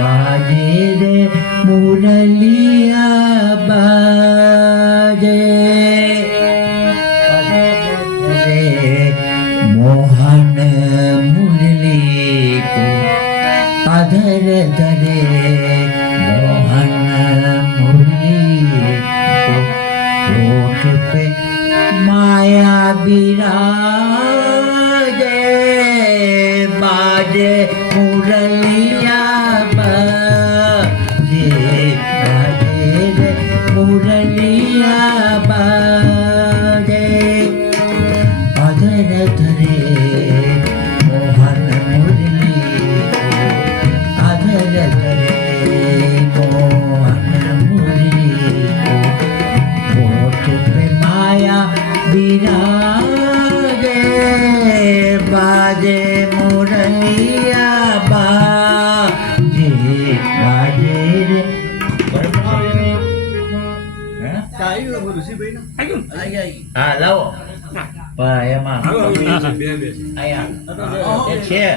बाजे रे मुरलिया बाजे रे मोहन मुरली को अधर धरे मोहन मुरली को होठ पे माया बिराजे बाजे मुरलिया बाजे बाजे रे मुरलिया बाजे अधर धरे मोहन मुरली को अधर धरे मोहन मुरली को होठ पे माया विराजे बाजे मुरलिया बाजे बाजे रे à lâu và em à ai à chết